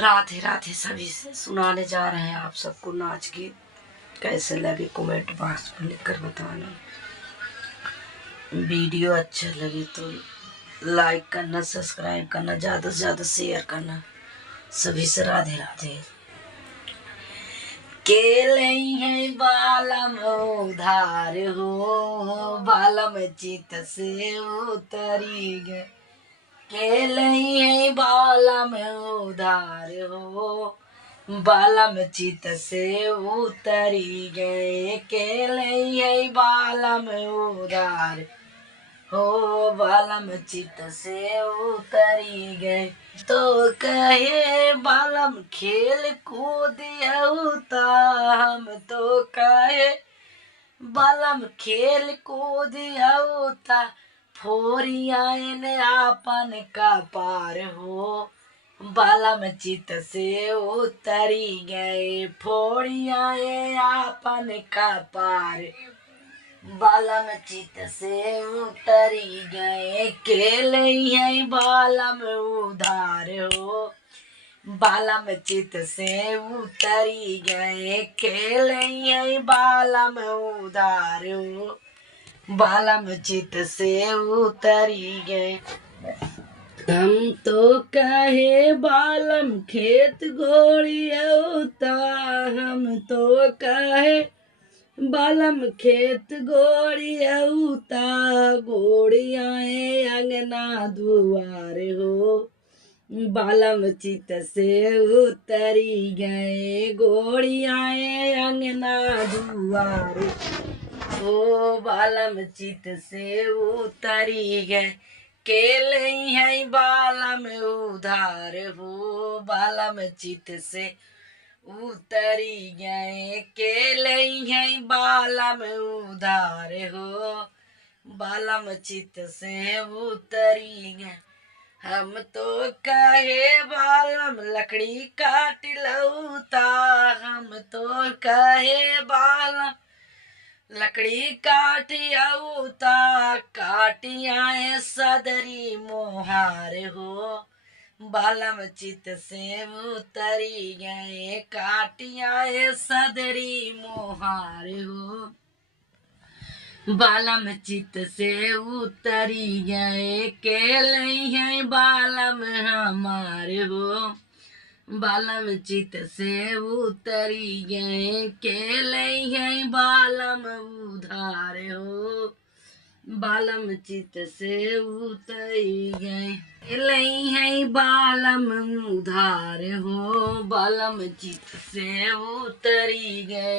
राधे राधे सभी से सुनाने जा रहे हैं आप सबको नाच गीत। कैसे लगे कमेंट बॉक्स में लिखकर बताना। वीडियो अच्छा लगे तो लाइक करना, सब्सक्राइब करना, ज़्यादा से ज़्यादा शेयर करना। सभी से राधे राधे। केले है बालम उधार हो, बालम चित से उतरी गए। केले है बालम उधार हो, बालम चित से उतरी गए। केले है बालम उधार हो, बालम चित से उतरी गए। तो कहे बालम खेल कूद होता, हम तो कहे बालम खेल कूद होता। फोरियान आपन का पार हो, बालम चित से उतरी गए। फोरियान आपन का पार, बालम चित से उतरी गए। केले है बालम उधार हो, बालम चित से उतरी गए। केले है बालम उधार हो, बालम चित से उतरी गए। हम तो कहे बालम खेत गोड़ियौता, हम तो कहे बालम खेत गोड़ियौता। गोड़ियाए अंगना दुआर हो, बालम चित से उतरी गए। गोड़ियाए अंगना दुआर हो, बालम चित से उतरी गए। केले है बालम उधार हो, बालम चित से उतरी गए। केले है बालम उधार हो, बालम चित से उतरी गए। हम तो कहे बालम लकड़ी काट लौता, हम तो कहे बालम लकड़ी काट औता। काटियाए सदरी मोहार हो, बालम चित से उतरी गए। काटियाए सदरी मोहार हो, बालम चित से उतरी गए। केले है बालम हमारे हो, बालम चित से उतरी गए। केले है बालम उधार हो, बालम चित से उतरी गए। केले है बालम उधार हो, बालम चित से उतरी गए।